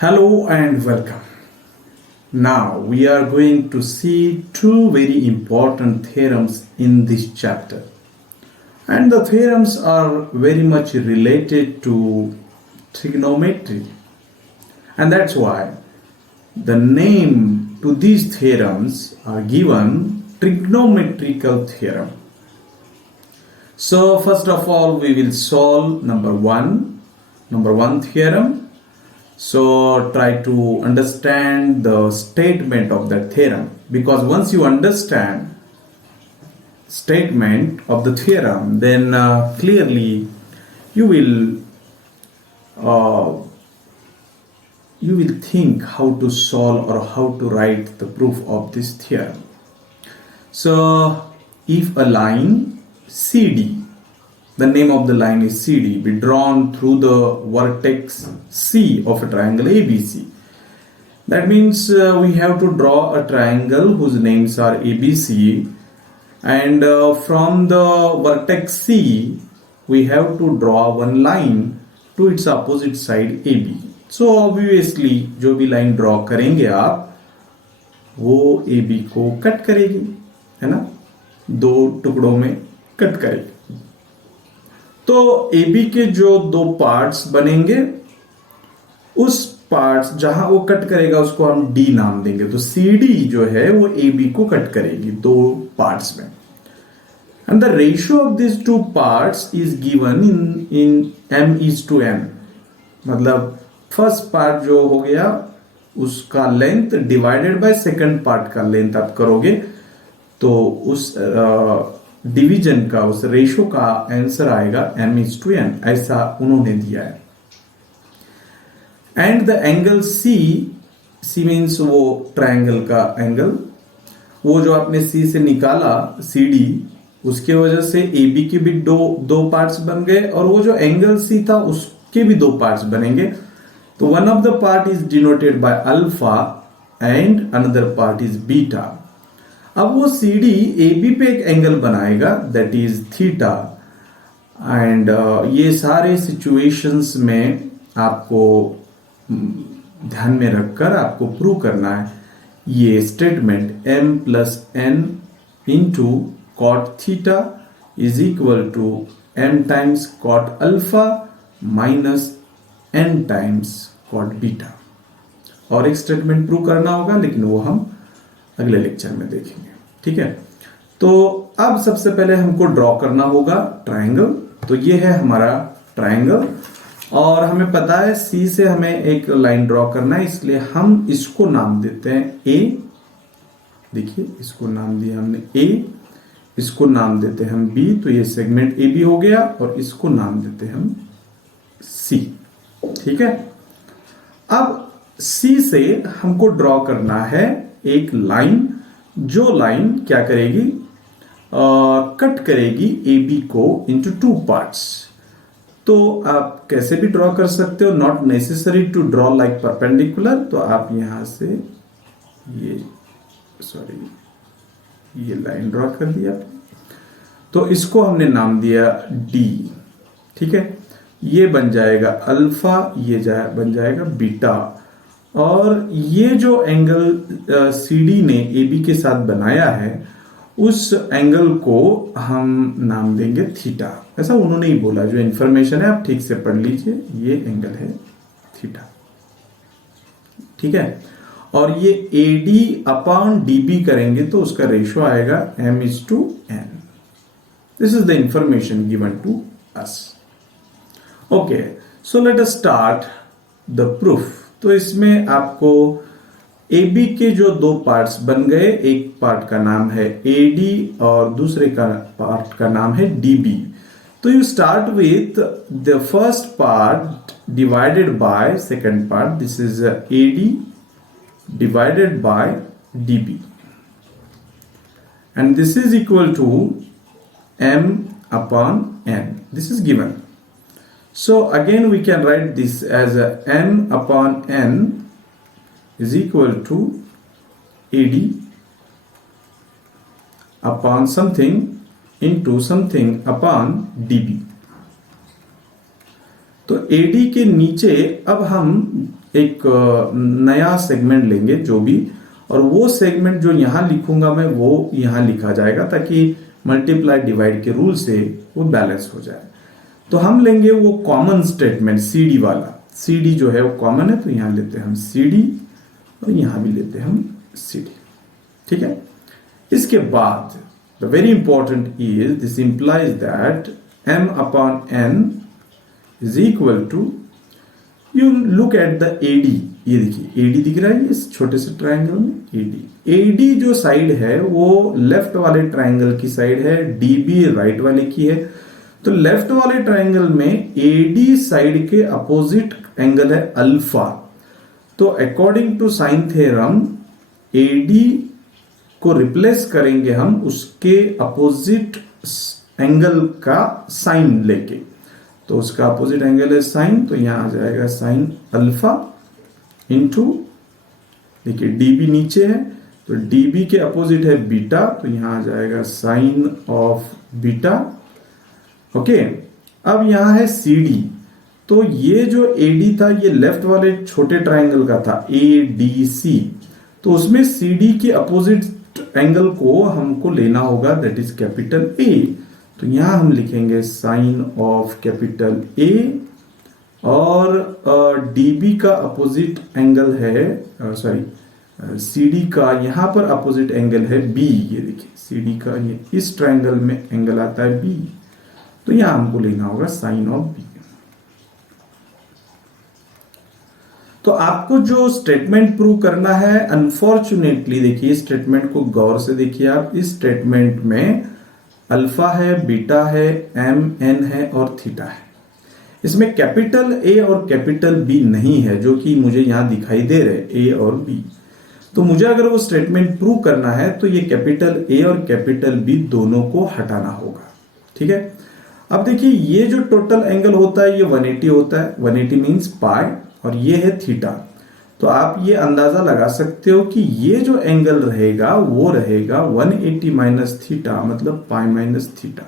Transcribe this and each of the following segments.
Hello and welcome. Now we are going to see two very important theorems in this chapter. And the theorems are very much related to trigonometry. And that's why the name to these theorems are given trigonometrical theorem. So first of all we will solve number one theorem. So try to understand the statement of that theorem, because once you understand statement of the theorem, then clearly you will think how to solve or how to write the proof of this theorem. So if a line CD, the name of the line is CD, be drawn through the vertex C of a triangle ABC. That means we have to draw a triangle whose names are ABC, and from the vertex C we have to draw one line to its opposite side AB. So obviously जो भी line draw करेंगे आप वो AB को cut करेगी, है ना, दो टुकड़ों में कट करेगी. तो AB के जो दो पार्ट्स बनेंगे, उस पार्ट्स जहां वो कट करेगा उसको हम D नाम देंगे. तो CD जो है वो AB को कट करेगी दो पार्ट्स में. And the ratio of this two parts is given in M:n. मतलब फर्स्ट पार्ट जो हो गया उसका length divided by second part का लेंथ आप करोगे तो उस डिवीजन का, उस रेशो का आंसर आएगा M:n. ऐसा उन्होंने दिया है. And the angle C means वो ट्रायंगल का एंगल, वो जो आपने C से निकाला CD, उसके वजह से AB के भी दो पार्ट्स बन गए, और वो जो एंगल C था उसके भी दो पार्ट्स बनेंगे. तो one of the part is denoted by alpha and another part is beta. अब वो CD AB पे एक एंगल बनाएगा दैट इज थीटा. एंड ये सारे सिचुएशंस में आपको ध्यान में रखकर आपको प्रूव करना है ये statement M+n into cot theta is equal to m times cot alpha minus n times cot beta. और एक स्टेटमेंट प्रूव करना होगा, लेकिन वो हम अगले लेक्चर में देखेंगे. ठीक है, तो अब सबसे पहले हमको ड्रॉ करना होगा ट्रायंगल. तो ये है हमारा ट्रायंगल, और हमें पता है C से हमें एक लाइन ड्रॉ करना है, इसलिए हम इसको नाम देते हैं A. देखिए इसको नाम दिया हमने A, इसको नाम देते हैं हम B. तो ये सेगमेंट AB हो गया, और इसको नाम देते हैं हम C. ठीक है, अब C से हमको ड्रॉ करना है एक लाइन, जो लाइन क्या करेगी, कट करेगी AB को इनटू टू पार्ट्स. तो आप कैसे भी ड्रॉ कर सकते हो, not necessary to draw like perpendicular. तो आप यहां से ये लाइन ड्रॉ कर दिया. तो इसको हमने नाम दिया D. ठीक है, ये बन जाएगा अल्फा, ये बन जाएगा बीटा, और ये जो एंगल CD ने AB के साथ बनाया है उस एंगल को हम नाम देंगे थीटा. ऐसा उन्होंने ही बोला, जो इंफॉर्मेशन है आप ठीक से पढ़ लीजिए. ये एंगल है थीटा. ठीक है, और ये AD अपॉन DB करेंगे तो उसका रेशियो आएगा M:n. This is the information given to us. Okay, so let us start the proof. तो इसमें आपको AB के जो दो पार्ट्स बन गए, एक पार्ट का नाम है AD और दूसरे का पार्ट का नाम है DB. तो you start with the first part divided by second part. This is AD divided by DB, and this is equal to M/n. This is given. So again we can write this as M/n is equal to AD upon something into something upon DB. तो AD के नीचे अब हम एक नया segment लेंगे जो भी, और वो सेगमेंट जो यहाँ लिखूंगा मैं वो यहाँ लिखा जाएगा ताकि मल्टीप्लाई डिवाइड के रूल से वो बैलेंस हो जाए। तो हम लेंगे वो कॉमन स्टेटमेंट सी डी वाला, सी डी जो है वो कॉमन है तो यहाँ लेते हैं हम सी डी और यहाँ भी लेते हैं हम सी डी। ठीक है, इसके बाद the very important is this implies that m upon n is equal to, you look at the AD, ये देखिए AD दिख रहा है इस छोटे से ट्राइंगल में, AD जो साइड है वो लेफ्ट वाले ट्राइंगल की साइड है, DB राइट वाले की है। तो लेफ्ट वाले ट्राइंगल में AD साइड के अपोजिट एंगल है अल्फा। तो according to sine theorem AD को रिप्लेस करेंगे हम उसके अपोजिट एंगल का साइन लेके। तो उसका अपोजिट एंगल है साइन, तो यहां आ जाएगा साइन अल्फा इंटू, देखिए DB नीचे है तो DB के अपोजिट है बीटा, तो यहां आ जाएगा साइन ऑफ बीटा। ओके, अब यहां है CD, तो ये जो AD था ये लेफ्ट वाले छोटे ट्राइंगल का था ADC, तो उसमें CD के अपोजिट एंगल को हमको लेना होगा, दैट इज कैपिटल A। तो यहां हम लिखेंगे साइन ऑफ कैपिटल A, और DB का अपोजिट एंगल है, सॉरी CD का यहां पर अपोजिट एंगल है B। ये देखिए CD का ये इस ट्राइंगल में एंगल आता है B, तो यहां हमको लेना होगा साइन ऑफ B। तो आपको जो स्टेटमेंट प्रूव करना है, अनफॉर्चुनेटली देखिए स्टेटमेंट को गौर से देखिए आप, इस स्टेटमेंट में अल्फा है, बीटा है, m n है और थीटा है। इसमें कैपिटल A और कैपिटल B नहीं है जो कि मुझे यहां दिखाई दे रहे A और B। तो मुझे अगर वो स्टेटमेंट प्रूव करना है तो ये कैपिटल A और कैपिटल B दोनों को हटाना होगा। ठीक है, अब देखिए ये जो टोटल एंगल होता है ये 180 होता है, 180 मीन्स पाई, और ये है थीटा। तो आप ये अंदाजा लगा सकते हो कि ये जो एंगल रहेगा वो रहेगा 180 माइनस थीटा, मतलब पाई माइनस थीटा।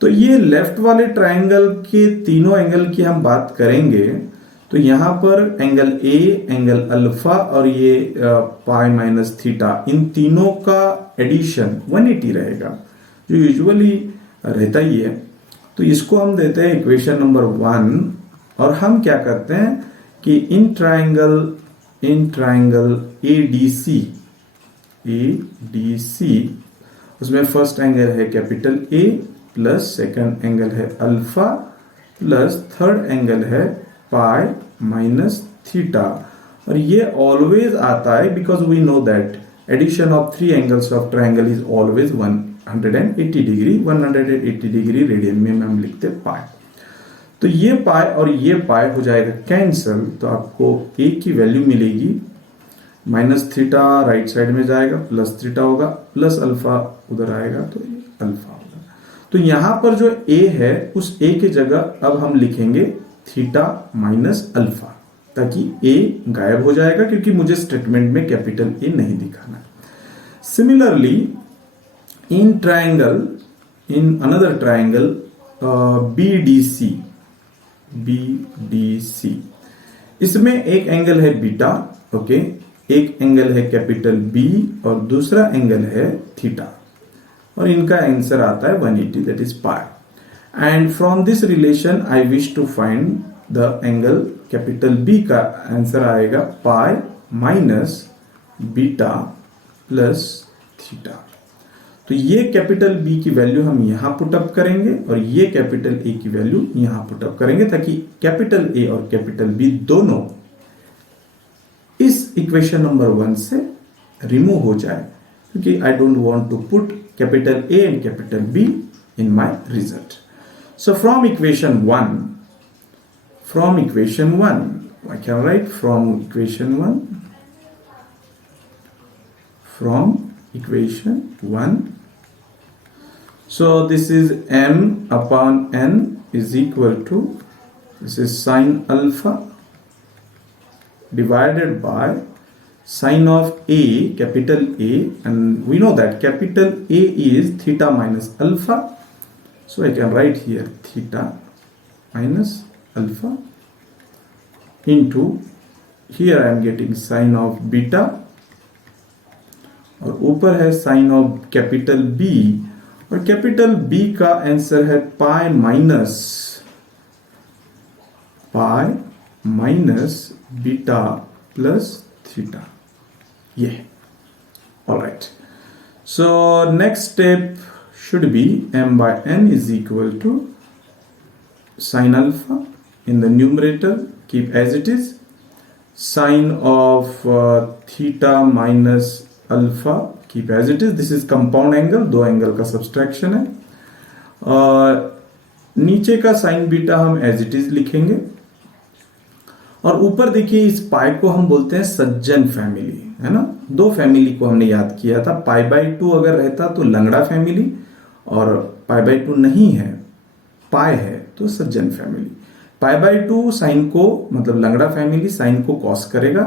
तो ये लेफ्ट वाले ट्राइंगल के तीनों एंगल की हम बात करेंगे, तो यहां पर एंगल A, एंगल अल्फा और ये पाई माइनस थीटा, इन तीनों का एडिशन 180 रहेगा, जो यूजुअली रहता ही है। तो इसको हम देते हैं इक्वेशन नंबर 1, और हम क्या करते हैं कि इन ट्राइंगल ADC उसमें फर्स्ट एंगल है capital A plus second angle है अल्फा प्लस थर्ड एंगल है पाई माइनस थीटा, और ये ऑलवेज आता है because we know that addition of 3 angles of triangle is always 180 degree, 180 degree radian में हम लिखते पाई। तो ये पाई और ये पाई हो जाएगा कैंसल, तो आपको A की वैल्यू मिलेगी माइनस थीटा राइट साइड में जाएगा, प्लस थीटा होगा, प्लस अल्फा उधर आएगा तो अल्फा होगा। तो यहां पर जो A है उस A की जगह अब हम लिखेंगे थीटा माइनस अल्फा, ताकि A गायब हो जाएगा क्योंकि मुझे स्टेटमेंट में कैपिटल A नहीं दिखाना। Similarly in another triangle BDC, इसमें एक एंगल है बीटा, ओके, एक एंगल है कैपिटल B और दूसरा एंगल है थीटा, और इनका आंसर आता है 180, that is pi. And from this relation I wish to find the angle capital B का आंसर आएगा pi minus beta plus theta. तो ये कैपिटल B की वैल्यू हम यहां पुटअप करेंगे और ये कैपिटल A की वैल्यू यहां पुटअप करेंगे, ताकि कैपिटल A और कैपिटल B दोनों इस इक्वेशन नंबर 1 से रिमूव हो जाए, क्योंकि I don't want to put capital A and capital B in my result. So from equation 1 I can write from equation 1. So this is m upon n is equal to, this is sine alpha divided by sine of A, capital A, and we know that capital A is theta minus alpha. So I can write here theta minus alpha into here I am getting sine of beta, और ऊपर है sine of capital B, और capital B का answer है pi minus beta plus theta, ये। Alright, so next step should be m by n is equal to sin alpha in the numerator, keep as it is, sine of theta minus alpha, keep as it is. This is compound angle, दो angle का subtraction है। नीचे का sign beta हम as it is लिखेंगे, और ऊपर देखिए इस पाई को हम बोलते हैं सज्जन फैमिली, है ना। दो फैमिली को हमने याद किया था, पाई बाई 2 अगर रहता तो लंगड़ा फैमिली, और पाई बाई 2 नहीं है, पाई है तो सज्जन फैमिली। पाई बाई 2 साइन को, मतलब लंगड़ा फैमिली साइन को कॉस करेगा,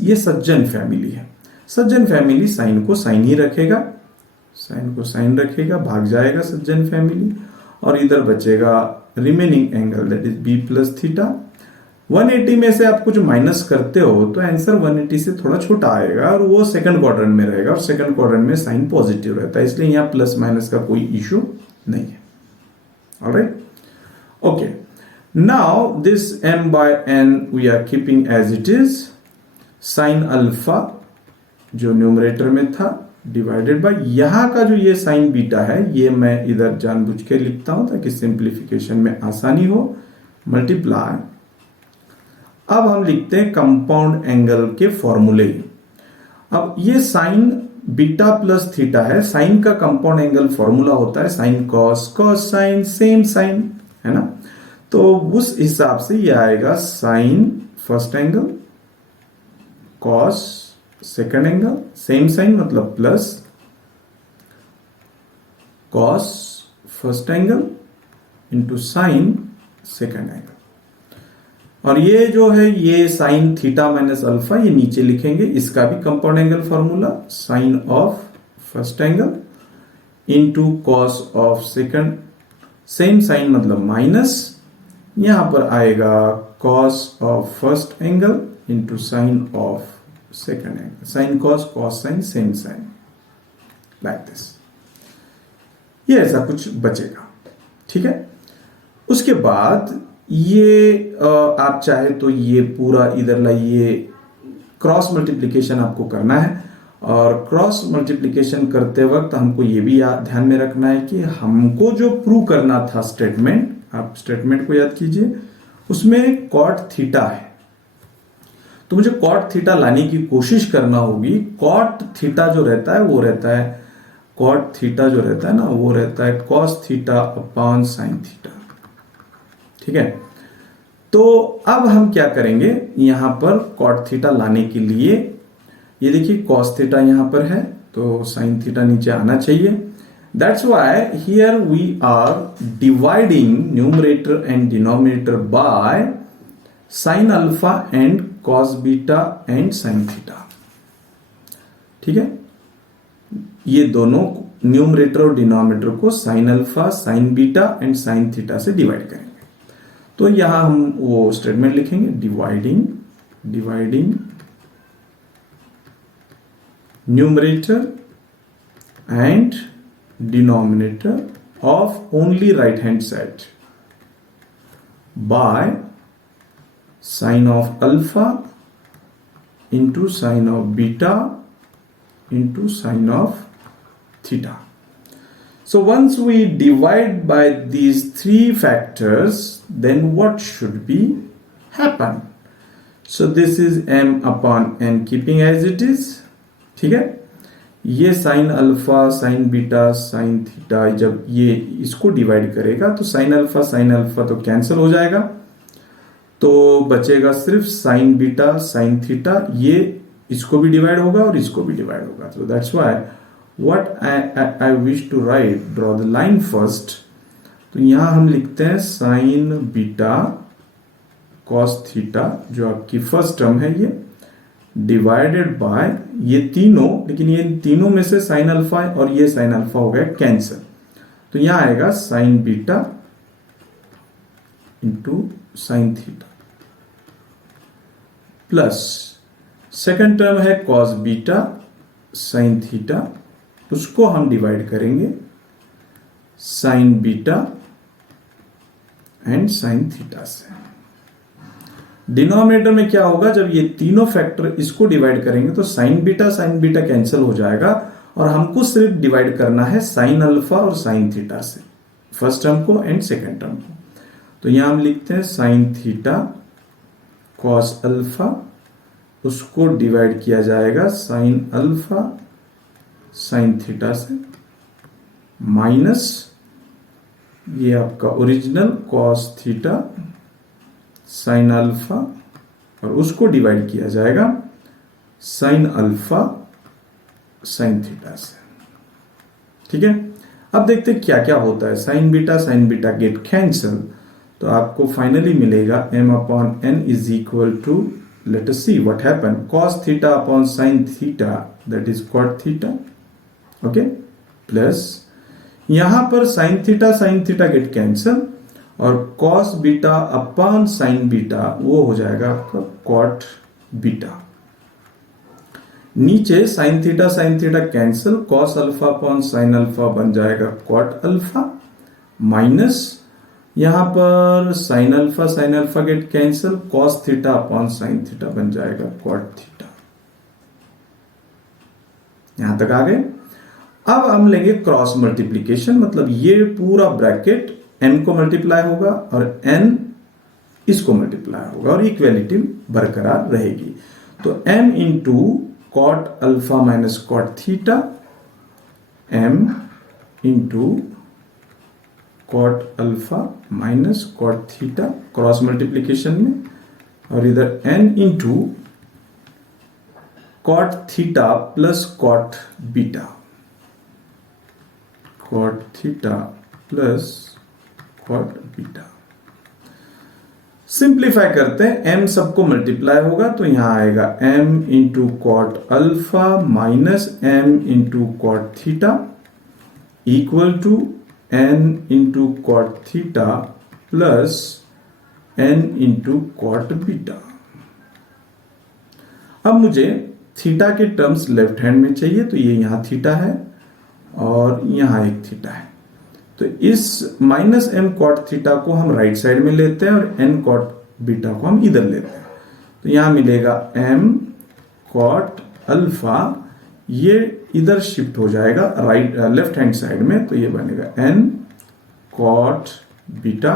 ये सज्जन फैमिली है। सज्जन फैमिली साइन को साइन ही रखेगा, साइन को साइन रखेगा, भाग जाएगा सज्जन फैमिली, और इधर बचेगा remaining angle that is B plus theta. 180 में से आप कुछ माइनस करते हो तो आंसर 180 से थोड़ा छोटा आएगा, और वो सेकंड क्वाड्रेंट में रहेगा, और सेकंड क्वाड्रेंट में साइन पॉजिटिव रहता है, इसलिए यहाँ प्लस माइनस का कोई इशू नहीं है। Alright, okay, now this m by n we are keeping as it is, sine alpha जो न्यूमरेटर में था डिवाइडेड बाय यहां का जो ये साइन बीटा है, ये मैं इधर जानबूझ के लिखता हूं ताकि सिंप्लीफिकेशन में आसानी हो, मल्टीप्लाई। अब हम लिखते हैं कंपाउंड एंगल के फॉर्मूले। अब ये साइन बीटा प्लस थीटा है, साइन का कंपाउंड एंगल फॉर्मूला होता है sine cos, cos sine same sine, है ना। तो उस हिसाब से ये आएगा sine first angle, cos second angle, same sine मतलब plus, cos first angle into sine second angle. और ये जो है ये साइन थीटा माइनस अल्फा, ये नीचे लिखेंगे, इसका भी compound angle formula sine of first angle into cos of second, same sine मतलब माइनस, यहां पर आएगा cos of first angle into sine of second angle, sine cos cos sine same sine, like this. ये ऐसा कुछ बचेगा, ठीक है। उसके बाद ये आप चाहे तो ये पूरा इधर लाइए, क्रॉस मल्टीप्लिकेशन आपको करना है, और क्रॉस मल्टीप्लिकेशन करते वक्त हमको ये भी ध्यान में रखना है कि हमको जो प्रूव करना था स्टेटमेंट, आप स्टेटमेंट को याद कीजिए, उसमें कॉट थीटा है, तो मुझे कॉट थीटा लाने की कोशिश करना होगी। कॉट थीटा जो रहता है वो रहता है, कॉट थीटा जो रहता है ना वो रहता है cos theta upon sine theta, ठीक है। तो अब हम क्या करेंगे, यहां पर कॉट थीटा लाने के लिए, ये देखिए कॉस थीटा यहां पर है तो साइन थीटा नीचे आना चाहिए। That's why here we are dividing numerator and denominator by sine alpha and cos beta and sine theta, ठीक है। ये दोनों न्यूमरेटर और डिनोमिनेटर को sine alpha, sine beta and sine theta से डिवाइड करेंगे। तो यहां हम वो स्टेटमेंट लिखेंगे, dividing numerator and denominator of only right hand side by sine of alpha into sine of beta into sine of theta. So once we divide by these three factors, then what should be happen? So this is m upon n keeping as it is, ठीक है। ये sign alpha, sine beta, sine theta, जब ये इसको divide करेगा तो sine alpha तो cancel हो जाएगा, तो बचेगा सिर्फ साइन बीटा, साइन थीटा, ये इसको भी डिवाइड होगा और इसको भी डिवाइड होगा। तो that's why what I wish to write, draw the line first, तो यहां हम लिखते हैं साइन बीटा कॉस थीटा जो आपकी फर्स्ट टर्म है ये, डिवाइडेड बाय ये तीनों, लेकिन ये तीनों में से साइन अल्फा और ये साइन अल्फा हो गया कैंसिल, तो यहां आएगा sign beta into sine theta. Plus second term है कॉस बीटा साइन थीटा, उसको हम डिवाइड करेंगे sign beta and sine theta से। डिनोमिनेटर में क्या होगा, जब ये तीनों फैक्टर इसको डिवाइड करेंगे तो साइन बीटा कैंसिल हो जाएगा और हमको सिर्फ डिवाइड करना है साइन अल्फा और साइन थीटा से, फर्स्ट टर्म को एंड सेकंड टर्म को। तो यहां हम लिखते हैं साइन थीटा कॉस अल्फा, उसको डिवाइड किया जाएगा साइन अल्फा साइन थीटा से, माइनस ये आपका original cos theta sine alpha और उसको डिवाइड किया जाएगा साइन अल्फा साइन थीटा से। ठीक है, अब देखते हैं क्या क्या होता है। साइन बीटा गेट कैंसल, तो आपको फाइनली मिलेगा m upon n is equal to, let us see what happen, cos theta upon sine theta that is cot theta, okay, plus यहां पर साइन थीटा गेट कैंसल और cos beta upon sine beta वो हो जाएगा आपका cot beta. नीचे sine theta cancel, cos alpha upon sine alpha बन जाएगा cot अल्फा, माइनस यहां पर sine alpha get cancel, cos theta upon sine theta बन जाएगा cot थीटा। यहां तक आ गए। अब हम लेंगे क्रॉस मल्टीप्लीकेशन, मतलब ये पूरा ब्रैकेट n को मल्टीप्लाई होगा और n इसको मल्टीप्लाई होगा और इक्वेलिटी बरकरार रहेगी। तो m into cot alpha minus cot theta, m into cot alpha minus cot theta cross multiplication में, और इधर n into cot theta plus cot beta, cot theta plus cot beta. Simplify करते हैं, m सबको multiply होगा तो यहां आएगा m into cot alpha minus m into cot theta equal to n into cot theta plus n into cot beta. अब मुझे theta के टर्म्स लेफ्ट हैंड में चाहिए, तो ये यहां थीटा है और यहां एक थीटा है, तो इस माइनस m कॉट थीटा को हम राइट साइड में लेते हैं और n कॉट बीटा को हम इधर लेते हैं। तो यहां मिलेगा m कॉट अल्फा, ये इधर शिफ्ट हो जाएगा राइट लेफ्ट हैंड साइड में, तो ये बनेगा n cot beta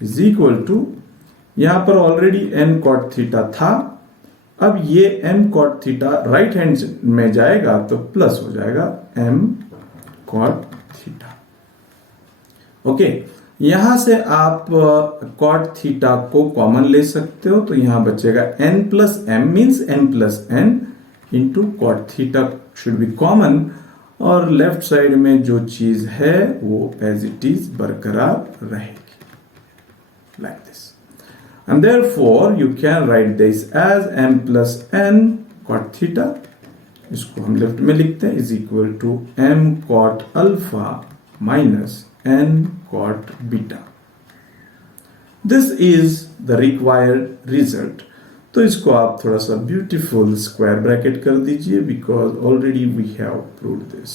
is equal to, यहां पर ऑलरेडी n कॉट थीटा था, अब ये m cot theta right hand में जाएगा तो प्लस हो जाएगा m कॉट थीटा। ओके, यहां से आप कॉट थीटा को कॉमन ले सकते हो, तो यहां बचेगा n plus m means n plus n into cot theta should be common, और लेफ्ट साइड में जो चीज है वो एज इट इज बरकरार रहेगी, like this. And therefore you can write this as m plus n cot theta, इसको हम लेफ्ट में लिखते हैं, is equal to m cot alpha minus n cot beta. This is the required result. तो इसको आप थोड़ा सा ब्यूटीफुल स्क्वायर ब्रैकेट कर दीजिए, because already we have proved this.